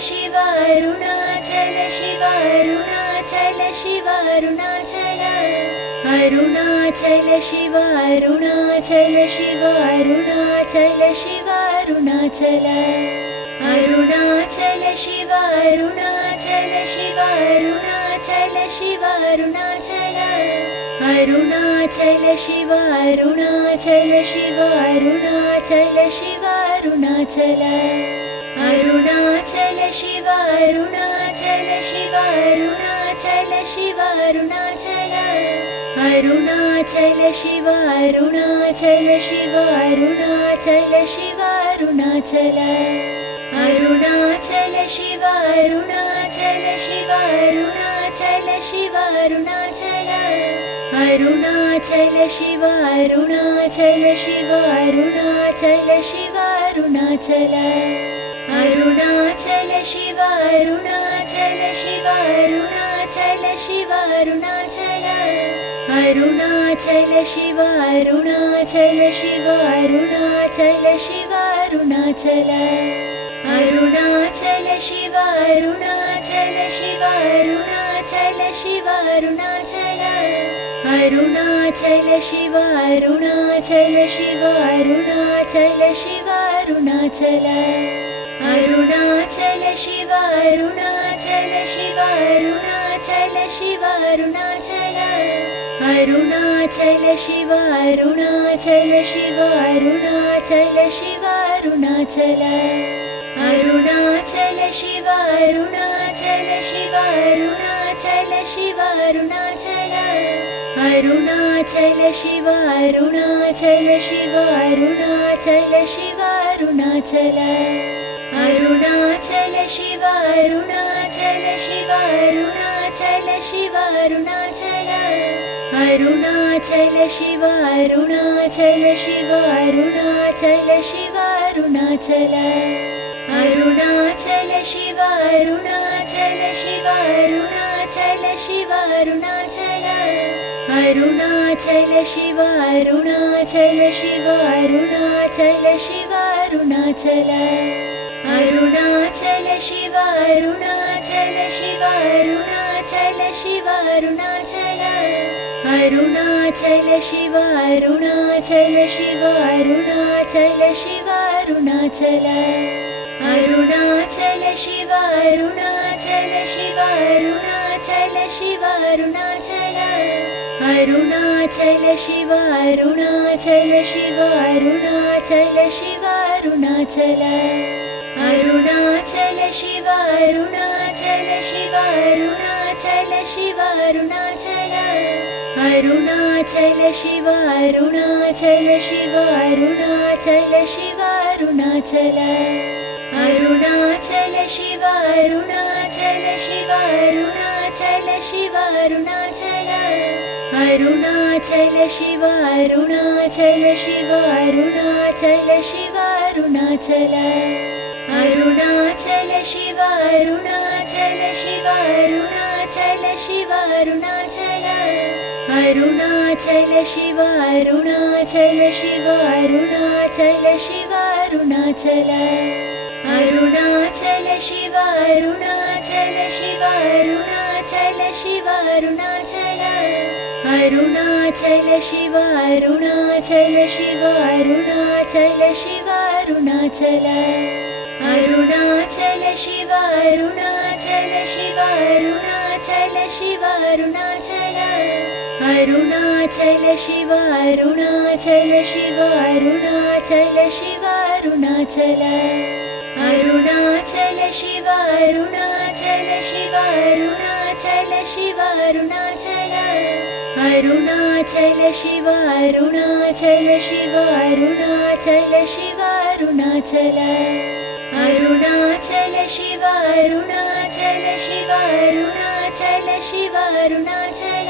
Shiva Arunachal Shiva Arunachal Shiva Arunachal Arunachal Shiva Arunachal Shiva Arunachal Shiva Arunachal Arunachal Shiva Arunachal Shiva Arunachal Shiva Arunachal Arunachal Shiva Arunachal Shiva Arunachal Shiva Arunachal Arunachal Shiva Arunachal Shiva Arunachal Shiva Arunachal Arunachal Shiva Arunachal Shiva Arunachal Shiva Arunachal Arunachal Shiva Arunachal Shiva Arunachal Shiva Arunachal Arunachal Shiva Arunachal Shiva Arunachal Shiva Arunachal Arunachal Shiva Arunachal Shiva Arunachal Shiva Arunachal Arunachal Shiva Arunachal Shiva Arunachal Shiva Arunachal Arunachal Shiva Arunachal Shiva Arunachal Shiva Arunachal Arunachal Shiva Arunachal Shiva Arunachal Shiva Arunachal Arunachal Shiva Arunachal Shiva Arunachal Shiva Arunachal Arunachal Shiva Arunachal Shiva Arunachal Shiva Arunachal Arunachal Shiva Arunachal Shiva Arunachal Shiva Arunachal Arunachal Shiva Arunachal Shiva Arunachal Shiva Arunachal Arunachal Shiva Arunachal Shiva Arunachal Shiva Arunachal Arunachal Shiva Arunachal Shiva Arunachal Shiva Arunachal Arunachal Shiva Arunachal Shiva Arunachal Shiva Arunachal Arunachal Shiva Arunachal Shiva Arunachal Shiva Arunachal Arunachal Shiva Arunachal Shiva Arunachal Shiva Arunachal Arunachal Shiva Arunachal Shiva Arunachal Shiva Arunachal Arunachal Shiva Arunachal Shiva Arunachal Shiva Arunachal Arunachal Shiva Arunachal Shiva Arunachal Shiva Arunachal Arunachal Shiva Arunachal Shiva Arunachal Shiva Arunachal Arunachal Shiva Arunachal Shiva Arunachal Shiva Arunachal Arunachal Shiva Arunachal Shiva Arunachal Shiva Arunachal Arunachal Shiva Arunachal Shiva Arunachal Shiva Arunachal Arunachal Shiva Arunachal Shiva Arunachal Shiva Arunachal Arunachal Shiva Arunachal Shiva Arunachal Shiva Arunachal Arunachal Shiva Arunachal Shiva Arunachal Shiva Arunachal Arunachal Shiva Arunachal Shiva Arunachal Shiva Arunachal Arunachal Shiva Arunachal Shiva Arunachal Shiva Arunachal Arunachal Shiva Arunachal Shiva Arunachal Shiva Arunachal Arunachal Shiva Arunachal Shiva Arunachal Shiva Arunachal Arunachal Shiva Arunachal Shiva Arunachal Shiva Arunachal Arunachal Shiva Arunachal Shiva Arunachal Shiva Arunachal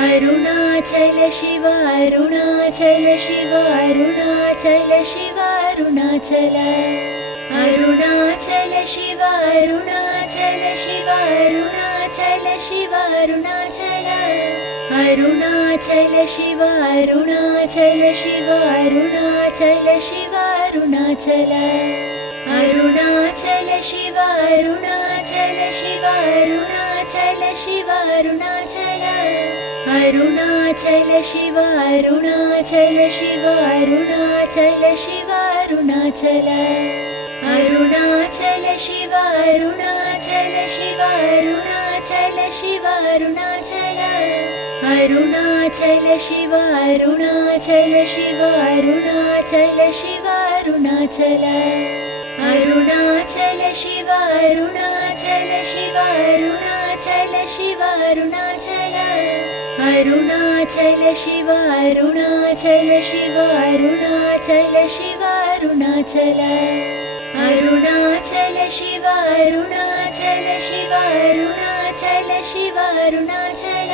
Arunachal Shiva Arunachal Shiva Arunachal Shiva Arunachal Arunachal Shiva Arunachal Shiva Arunachal Shiva Arunachal Arunachal Shiva Arunachal Shiva Arunachal Shiva Arunachal Arunachal Shiva Arunachal Shiva Arunachal Shiva Arunachal Arunachal Shiva Arunachal Shiva Arunachal Shiva Arunachal Arunachal Shiva Arunachal Shiva Arunachal Shiva Arunachal Arunachal Shiva Arunachal Shiva Arunachal Shiva Arunachal Arunachal Shiva Arunachal Shiva Arunachal Shiva Arunachal Arunachal Shiva Arunachal Shiva Arunachal Shiva Arunachal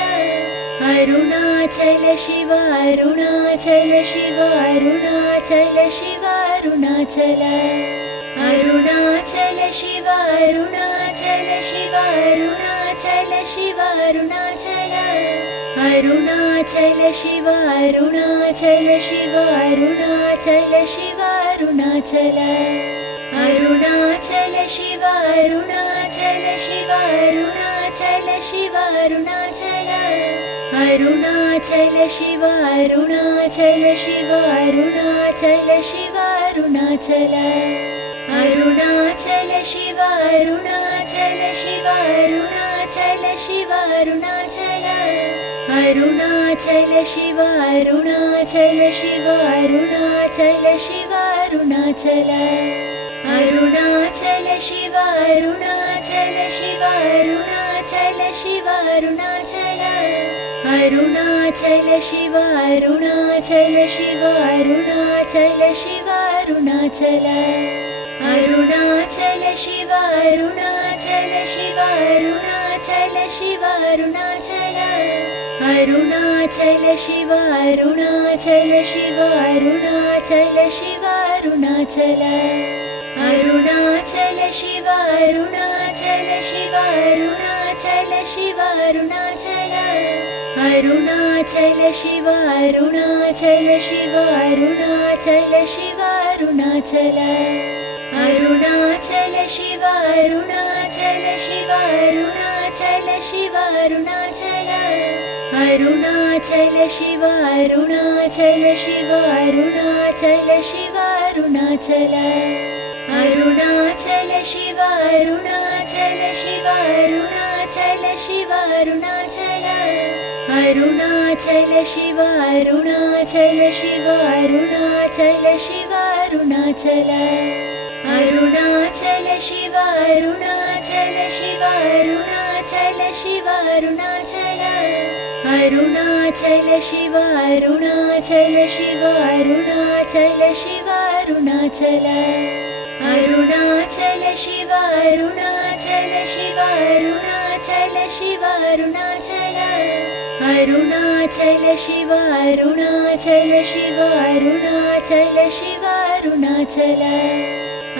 Arunachal Shiva Arunachal Shiva Arunachal Shiva Arunachal Arunachal Shiva Arunachal Shiva Arunachal Shiva Arunachal Arunachal Shiva Arunachal Shiva Arunachal Shiva Arunachal Arunachal Shiva Arunachal Shiva Arunachal Shiva Arunachal Arunachal Shiva Arunachal Shiva Arunachal Shiva Arunachal Arunachal Shiva Arunachal Shiva Arunachal Shiva Arunachal Arunachal Shiva Arunachal Shiva Arunachal Shiva Arunachal Arunachal Shiva Arunachal Shiva Arunachal Shiva Arunachal Arunachal Shiva Arunachal Shiva Arunachal Shiva Arunachal Arunachal Shiva Arunachal Shiva Arunachal Shiva Arunachal Arunachal Shiva Arunachal Shiva Arunachal Shiva Arunachal Arunachal Shiva Arunachal Shiva Arunachal Shiva Arunachal Arunachal Shiva Arunachal Shiva Arunachal Shiva Arunachal Arunachal Shiva Arunachal Shiva Arunachal Shiva Arunachal Arunachal Shiva Arunachal Shiva Arunachal Shiva Arunachal Arunachal Shiva Arunachal Shiva Arunachal Shiva Arunachal Arunachal Shiva Arunachal Shiva Arunachal Shiva Arunachal Arunachal Shiva Arunachal Shiva Arunachal Shiva Arunachal Arunachal Shiva Arunachal Shiva Arunachal Shiva Arunachal Arunachal Shiva Arunachal Shiva Arunachal Shiva Arunachal Arunachal Shiva Arunachal Shiva Arunachal Shiva Arunachal Arunachal Shiva Arunachal Shiva Arunachal Shiva Arunachal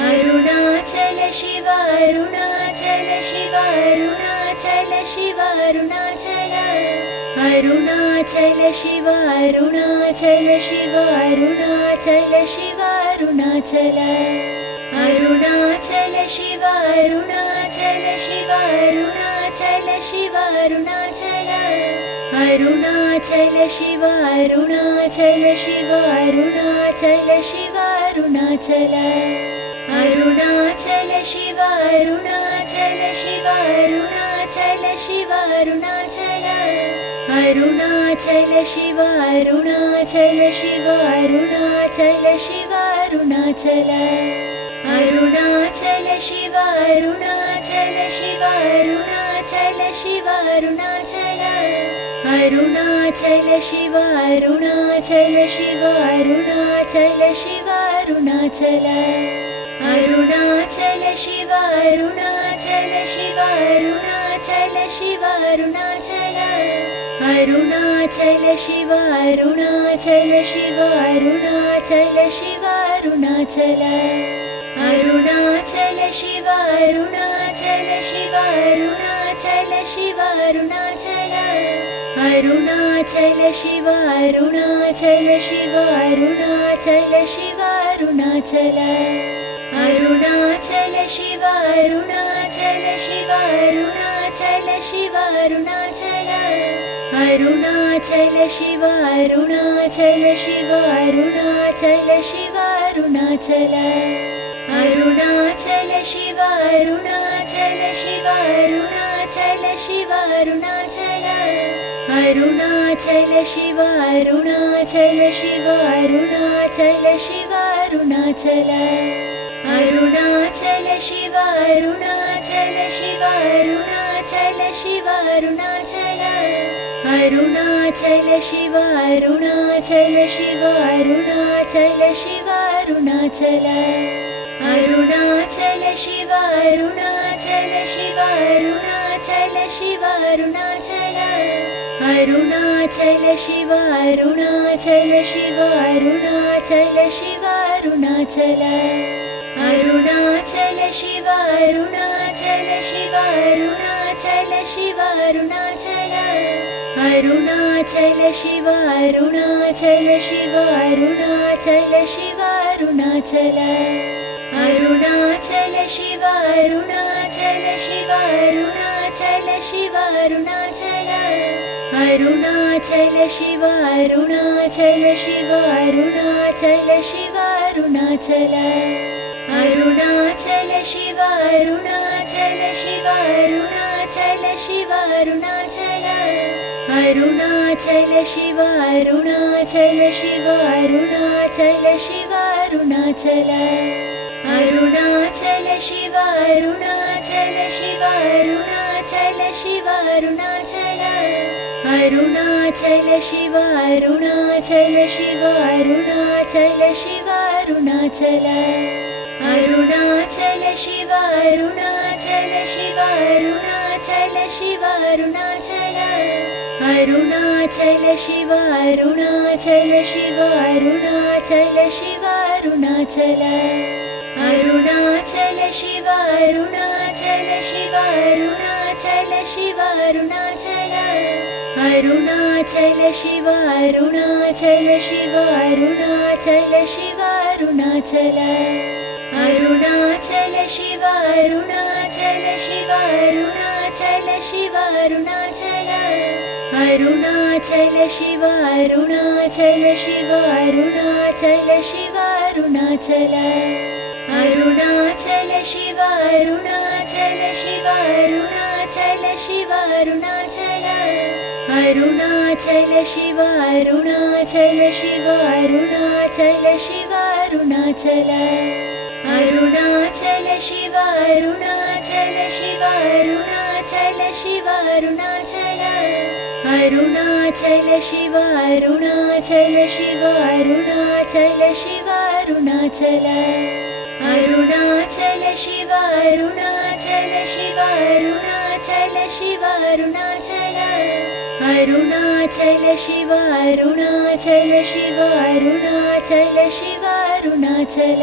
Arunachal Shiva Arunachal Shiva Arunachal Shiva Arunachal Arunachal Shiva Arunachal Shiva Arunachal Shiva Arunachal Arunachal Shiva Arunachal Shiva Arunachal Shiva Arunachal Arunachal Shiva Arunachal Shiva Arunachal Shiva Arunachal Arunachal Shiva Arunachal Shiva Arunachal Shiva Arunachal Arunachal Shiva Arunachal Shiva Arunachal Shiva Arunachal Arunachal Shiva Arunachal Shiva Arunachal Shiva Arunachal Arunachal Shiva Arunachal Shiva Arunachal Shiva Arunachal Arunachal Shiva Arunachal Shiva Arunachal Shiva Arunachal Arunachal Shiva Arunachal Shiva Arunachal Shiva Arunachal Arunachal Shiva Arunachal Shiva Arunachal Shiva Arunachal Arunachal Shiva Arunachal Shiva Arunachal Shiva Arunachal Arunachal Shiva Arunachal Shiva Arunachal Shiva Arunachal Arunachal Shiva Arunachal Shiva Arunachal Shiva Arunachal Arunachal Shiva Arunachal Shiva Arunachal Shiva Arunachal Arunachal Shiva Arunachal Shiva Arunachal Shiva Arunachal Arunachal Shiva Arunachal Shiva Arunachal Shiva Arunachal Arunachal Shiva Arunachal Shiva Arunachal Shiva Arunachal Arunachal Shiva Arunachal Shiva Arunachal Shiva Arunachal Arunachal Shiva Arunachal Shiva Arunachal Shiva Arunachal Arunachal Shiva Arunachal Shiva Arunachal Shiva Arunachal Arunachal Shiva Arunachal Shiva Arunachal Shiva Arunachal Arunachal Shiva Arunachal Shiva Arunachal Shiva Arunachal Arunachal Shiva Arunachal Shiva Arunachal Shiva Arunachal Arunachal Shiva Arunachal Shiva Arunachal Shiva Arunachal Arunachal Shiva Arunachal Shiva Arunachal Shiva Arunachal Arunachal Shiva Arunachal Shiva Arunachal Shiva Arunachal Arunachal Shiva Arunachal Shiva Arunachal Shiva Arunachal Arunachal Shiva Arunachal Shiva Arunachal Shiva Arunachal Arunachal Shiva Arunachal Shiva Arunachal Shiva Arunachal Arunachal Shiva Arunachal Shiva Arunachal Shiva Arunachal Arunachal Shiva Arunachal Shiva Arunachal Shiva Arunachal Arunachal Shiva Arunachal Shiva Arunachal Shiva Arunachal Arunachal Shiva Arunachal Shiva Arunachal Shiva Arunachal Arunachal Shiva Arunachal Shiva Arunachal Shiva Arunachal Arunachal Shiva Arunachal Shiva Arunachal Shiva Arunachal Arunachal Shiva Arunachal Shiva Arunachal Shiva Arunachal Arunachal Shiva Arunachal Shiva Arunachal Shiva Arunachal Arunachal Shiva Arunachal Shiva Arunachal Shiva Arunachal Arunachal Shiva Arunachal Shiva Arunachal Shiva Arunachal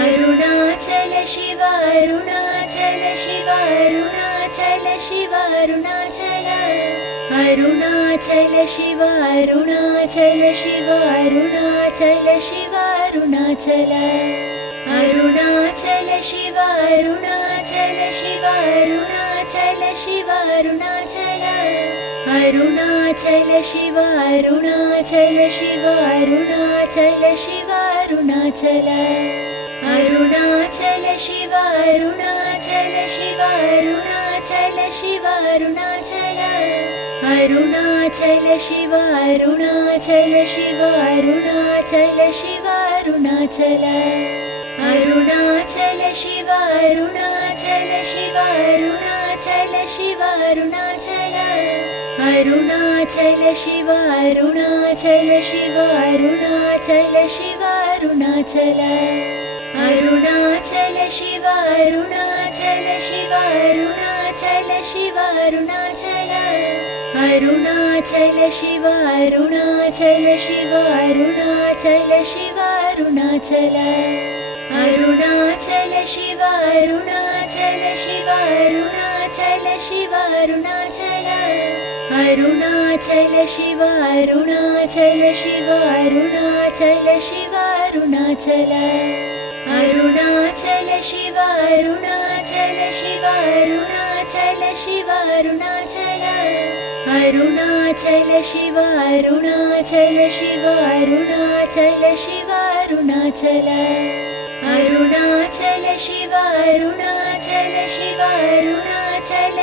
Arunachal Shiva Arunachal Shiva Arunachal Shiva Arunachal Arunachal Shiva Arunachal Shiva Arunachal Shiva Arunachal Arunachal Shiva Arunachal Shiva Arunachal Shiva Arunachal Arunachal Shiva Arunachal Shiva Arunachal Shiva Arunachal Arunachal Shiva Arunachal Shiva Arunachal Shiva Arunachal Arunachal Shiva Arunachal Shiva Arunachal Shiva Arunachal Arunachal Shiva Arunachal Shiva Arunachal Shiva Arunachal Arunachal Shiva Arunachal Shiva Arunachal Shiva Arunachal Arunachal Shiva Arunachal Shiva Arunachal Shiva Arunachal Arunachal Shiva Arunachal Shiva Arunachal Shiva Arunachal Arunachal Shiva Arunachal Shiva Arunachal Shiva Arunachal Arunachal Shiva Arunachal Shiva Arunachal Shiva Arunachal Arunachal Shiva Arunachal Shiva Arunachal Shiva Arunachal Arunachal Shiva Arunachal Shiva Arunachal Shiva Arunachal Arunachal Shiva Arunachal Shiva Arunachal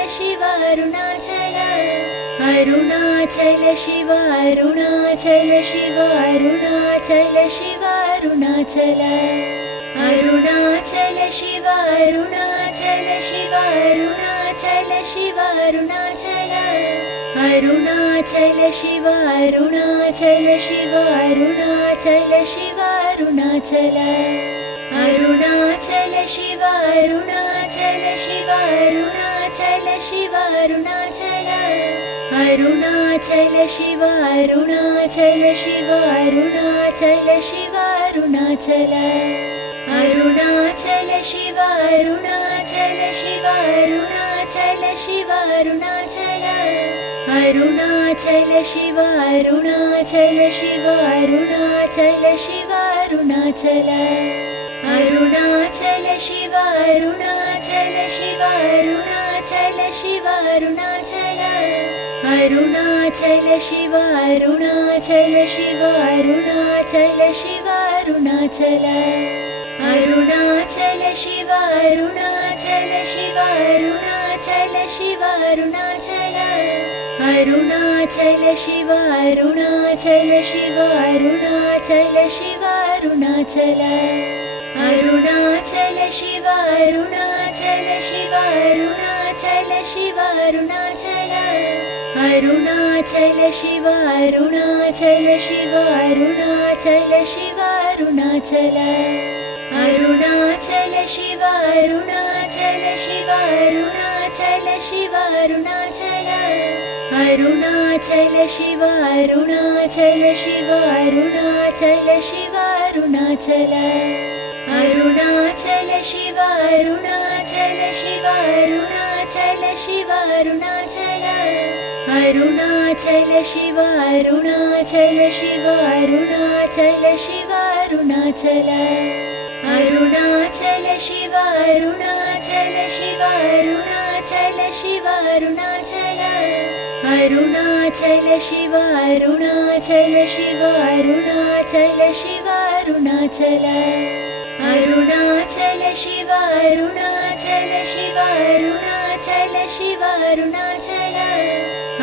Shiva Arunachal Arunachal Shiva Arunachal Shiva Arunachal Shiva Arunachal Arunachal Shiva Arunachal Shiva Arunachal Shiva Arunachal Arunachal Shiva Arunachal Shiva Arunachal Shiva Arunachal Arunachal Shiva Arunachal Shiva Arunachal Shiva Arunachal Arunachal Shiva Arunachal Shiva Arunachal Shiva Arunachal Arunachal Shiva Arunachal Shiva Arunachal Shiva Arunachal Arunachal Shiva Arunachal Shiva Arunachal Shiva Arunachal Arunachal Shiva Arunachal Shiva Arunachal Shiva Arunachal Arunachal Shiva Arunachal Shiva Arunachal Shiva Arunachal Arunachal Shiva Arunachal Shiva Arunachal Shiva Arunachal Arunachal Shiva Arunachal Shiva Arunachal Shiva Arunachal Arunachal Shiva Arunachal Shiva Arunachal Shiva Arunachal Arunachal Shiva Arunachal Shiva Arunachal Shiva Arunachal Arunachal Shiva Arunachal Shiva Arunachal Shiva Arunachal Arunachal Shiva Arunachal Shiva Arunachal Shiva Arunachal Arunachal Shiva Arunachal Shiva Arunachal Shiva Arunachal Arunachal Shiva Arunachal Shiva Arunachal Shiva Arunachal Arunachal Shiva Arunachal Shiva Arunachal Shiva Arunachal Arunachal Shiva Arunachal Shiva Arunachal Shiva Arunachal Arunachal Shiva Arunachal Shiva Arunachal Shiva Arunachal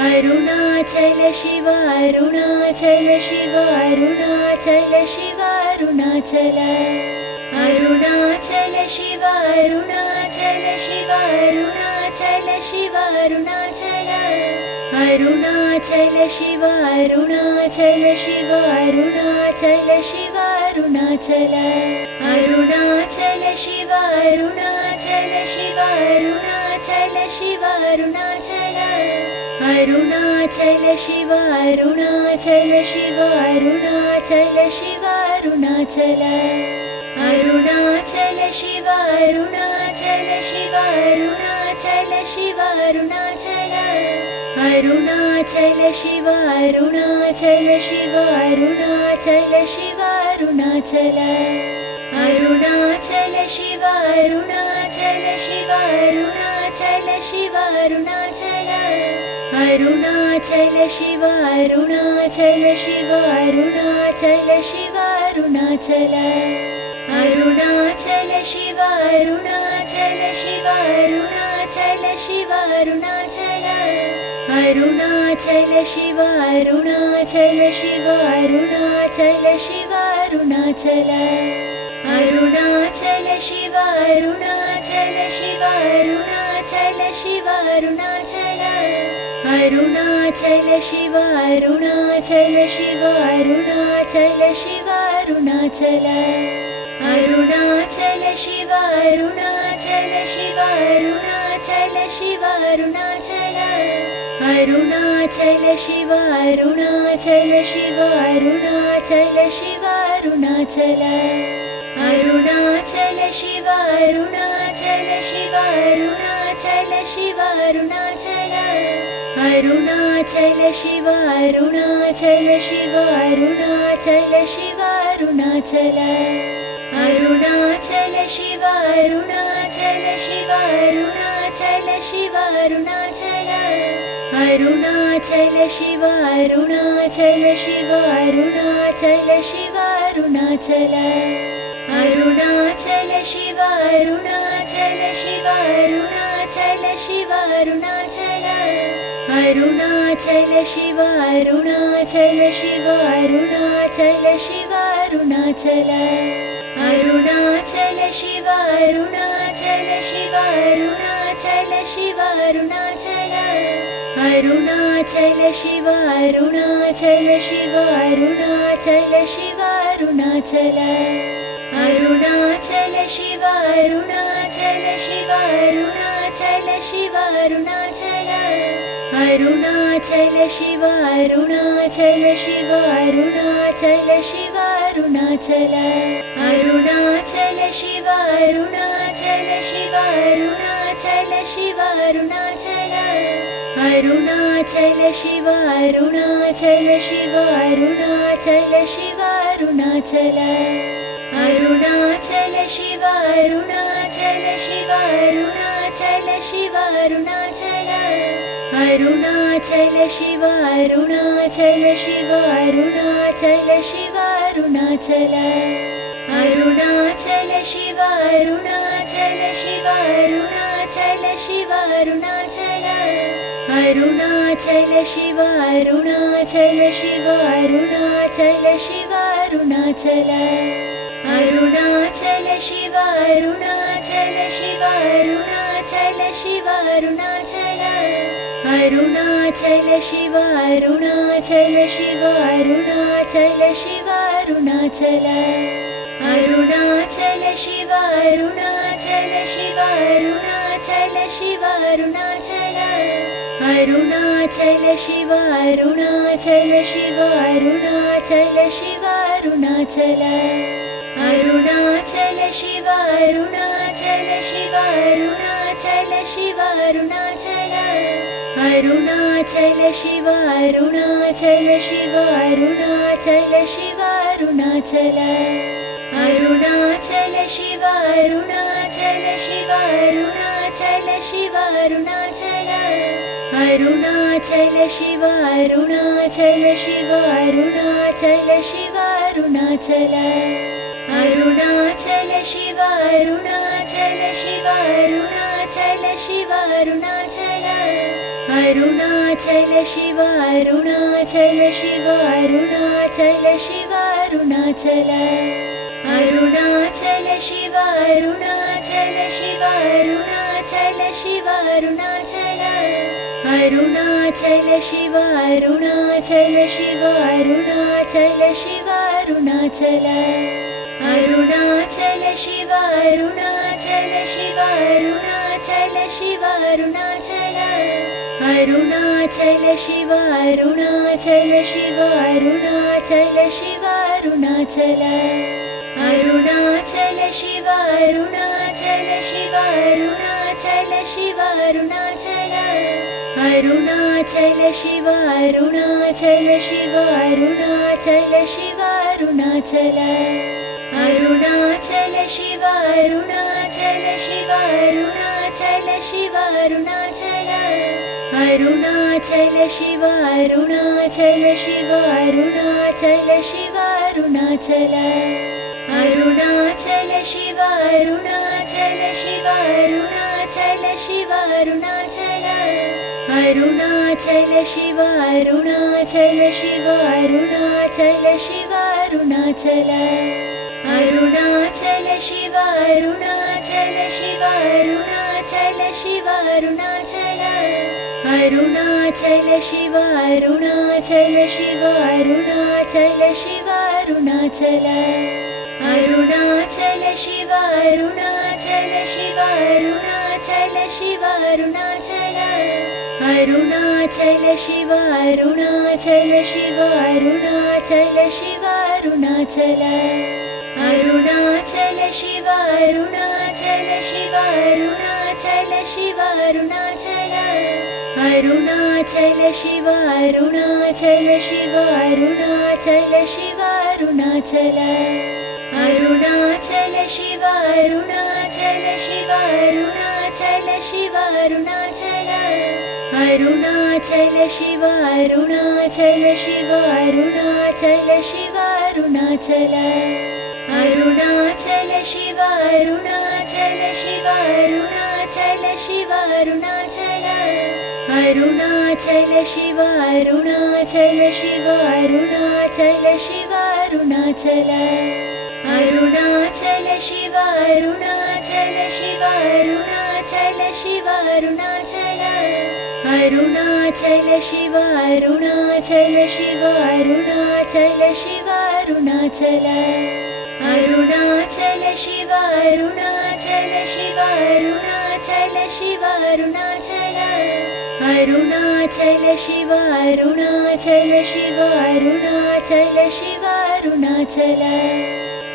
Arunachal Shiva Arunachal Shiva Arunachal Shiva Arunachal Arunachal Shiva Arunachal Shiva Arunachal Shiva Arunachal Arunachal Shiva Arunachal Shiva Arunachal Shiva Arunachal Arunachal Shiva Arunachal Shiva Arunachal Shiva Arunachal Arunachal Shiva Arunachal Shiva Arunachal Shiva Arunachal Arunachal Shiva Arunachal Shiva Arunachal Shiva Arunachal Arunachal Shiva Arunachal Shiva Arunachal Shiva Arunachal Arunachal Shiva Arunachal Shiva Arunachal Shiva Arunachal Arunachal Shiva Arunachal Shiva Arunachal Shiva Arunachal Arunachal Shiva Arunachal Shiva Arunachal Shiva Arunachal Arunachal Shiva Arunachal Shiva Arunachal Shiva Arunachal Arunachal Shiva Arunachal Shiva Arunachal Shiva Arunachal Arunachal Shiva Arunachal Shiva Arunachal Shiva Arunachal Arunachal Shiva Arunachal Shiva Arunachal Shiva Arunachal Arunachal Shiva Arunachal Shiva Arunachal Shiva Arunachal Arunachal Shiva Arunachal Shiva Arunachal Shiva Arunachal Arunachal Shiva Arunachal Shiva Arunachal Shiva Arunachal Arunachal Shiva Arunachal Shiva Arunachal Shiva Arunachal Arunachal Shiva Arunachal Shiva Arunachal Shiva Arunachal Arunachal Shiva Arunachal Shiva Arunachal Shiva Arunachal Arunachal Shiva Arunachal Shiva Arunachal Shiva Arunachal Arunachal Shiva Arunachal Shiva Arunachal Shiva Arunachal Arunachal Shiva Arunachal Shiva Arunachal Shiva Arunachal Arunachal Shiva Arunachal Shiva Arunachal Shiva Arunachal Arunachal Shiva Arunachal Shiva Arunachal Shiva Arunachal Arunachal Shiva Arunachal Shiva Arunachal Shiva Arunachal Arunachal Shiva Arunachal Shiva Arunachal Shiva Arunachal Arunachal Shiva Arunachal Shiva Arunachal Shiva Arunachal Arunachal Shiva Arunachal Shiva Arunachal Shiva Arunachal Arunachal Shiva Arunachal Shiva Arunachal Shiva Arunachal Arunachal Shiva Arunachal Shiva Arunachal Shiva Arunachal Arunachal Shiva Arunachal Shiva Arunachal Shiva Arunachal Arunachal Shiva Arunachal Shiva Arunachal Shiva Arunachal Arunachal Shiva Arunachal Shiva Arunachal Shiva Arunachal Arunachal Shiva Arunachal Shiva Arunachal Shiva Arunachal Arunachal Shiva Arunachal Shiva Arunachal Shiva Arunachal Arunachal Shiva Arunachal Shiva Arunachal Shiva Arunachal Arunachal Shiva Arunachal Shiva Arunachal Shiva Arunachal Arunachal Shiva Arunachal Shiva Arunachal Shiva Arunachal Arunachal Shiva Arunachal Shiva Arunachal Shiva Arunachal Arunachal Shiva Arunachal Shiva Arunachal Shiva Arunachal Arunachal Shiva Arunachal Shiva Arunachal Shiva Arunachal Arunachal Shiva Arunachal Shiva Arunachal Shiva Arunachal Arunachal Shiva Arunachal Shiva Arunachal Shiva Arunachal Arunachal Shiva Arunachal Shiva Arunachal Shiva Arunachal Arunachal Shiva Arunachal Shiva Arunachal Shiva Arunachal Arunachal Shiva Arunachal Shiva Arunachal Shiva Arunachal Arunachal Shiva Arunachal Shiva Arunachal Shiva Arunachal Arunachal Shiva Arunachal Shiva Arunachal Shiva Arunachal Arunachal Shiva Arunachal Shiva Arunachal Shiva Arunachal Arunachal Shiva Arunachal Shiva Arunachal Shiva Arunachal Arunachal Shiva Arunachal Shiva Arunachal Shiva Arunachal Arunachal Shiva Arunachal Shiva Arunachal Shiva Arunachal Arunachal Shiva Arunachal Shiva Arunachal Shiva Arunachal Arunachal Shiva Arunachal Shiva Arunachal Shiva Arunachal Arunachal Shiva Arunachal Shiva Arunachal Shiva Arunachal Arunachal Shiva Arunachal Shiva Arunachal Shiva Arunachal Arunachal Shiva Arunachal Shiva Arunachal Shiva Arunachal Arunachal Shiva Arunachal Shiva Arunachal Shiva Arunachal Arunachal Shiva Arunachal Shiva Arunachal Shiva Arunachal Arunachal Shiva Arunachal Shiva Arunachal Shiva Arunachal Arunachal Shiva Arunachal Shiva Arunachal Shiva Arunachal Arunachal Shiva Arunachal Shiva Arunachal Shiva Arunachal Arunachal Shiva Arunachal Shiva Arunachal Shiva Arunachal Arunachal Shiva Arunachal Shiva Arunachal Shiva Arunachal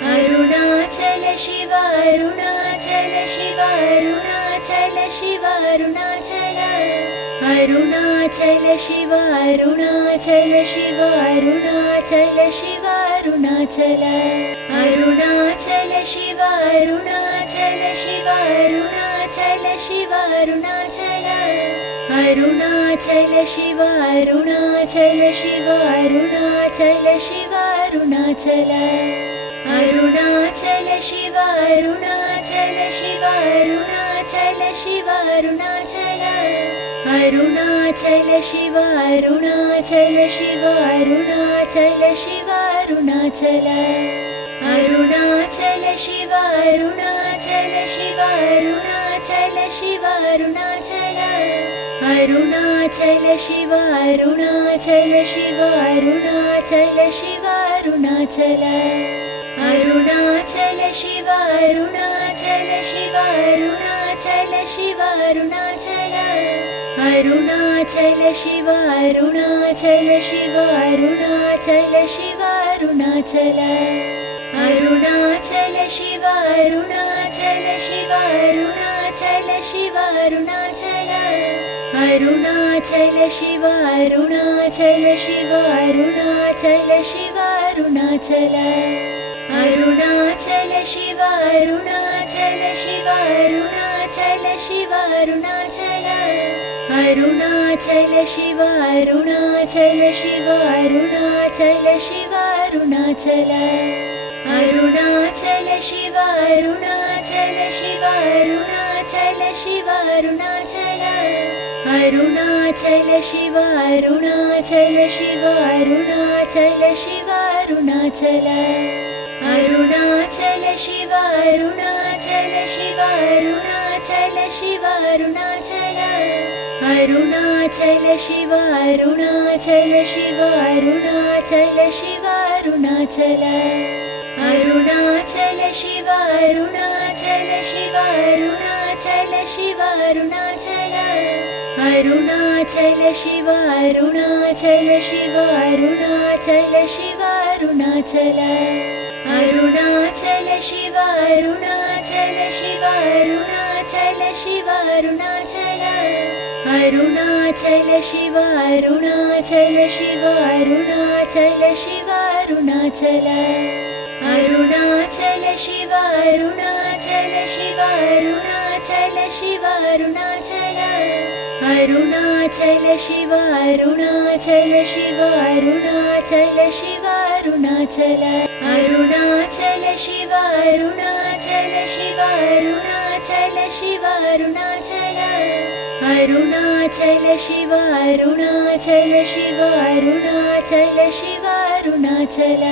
Arunachal Shiva Arunachal Shiva Arunachal Shiva Arunachal Arunachal Shiva Arunachal Shiva Arunachal Shiva Arunachal Arunachal Shiva Arunachal Shiva Arunachal Shiva Arunachal Arunachal Shiva Arunachal Shiva Arunachal Shiva Arunachal Arunachal Shiva Arunachal Shiva Arunachal Shiva Arunachal Arunachal Shiva Arunachal Shiva Arunachal Shiva Arunachal Arunachal Shiva Arunachal Shiva Arunachal Shiva Arunachal Arunachal Shiva Arunachal Shiva Arunachal Shiva Arunachal Arunachal Shiva Arunachal Shiva Arunachal Shiva Arunachal Arunachal Shiva Arunachal Shiva Arunachal Shiva Arunachal Arunachal Shiva Arunachal Shiva Arunachal Shiva Arunachal Arunachal Shiva Arunachal Shiva Arunachal Shiva Arunachal Arunachal Shiva Arunachal Shiva Arunachal Shiva Arunachal Arunachal Shiva Arunachal Shiva Arunachal Shiva Arunachal Arunachal Shiva Arunachal Shiva Arunachal Shiva Arunachal Arunachal Shiva Arunachal Shiva Arunachal Shiva Arunachal Arunachal Shiva Arunachal Shiva Arunachal Shiva Arunachal Arunachal Shiva Arunachal Shiva Arunachal Shiva Arunachal Arunachal Shiva Arunachal Shiva Arunachal Shiva Arunachal Arunachal Shiva Arunachal Shiva Arunachal Shiva Arunachal Arunachal Shiva Arunachal Shiva Arunachal Shiva Arunachal Arunachal Shiva Arunachal Shiva Arunachal Shiva Arunachal Arunachal Shiva Arunachal Shiva Arunachal Shiva Arunachal Arunachal Shiva Arunachal Shiva Arunachal Shiva Arunachal Arunachal Shiva Arunachal Shiva Arunachal Shiva Arunachal Arunachal Shiva Arunachal Shiva Arunachal Shiva Arunachal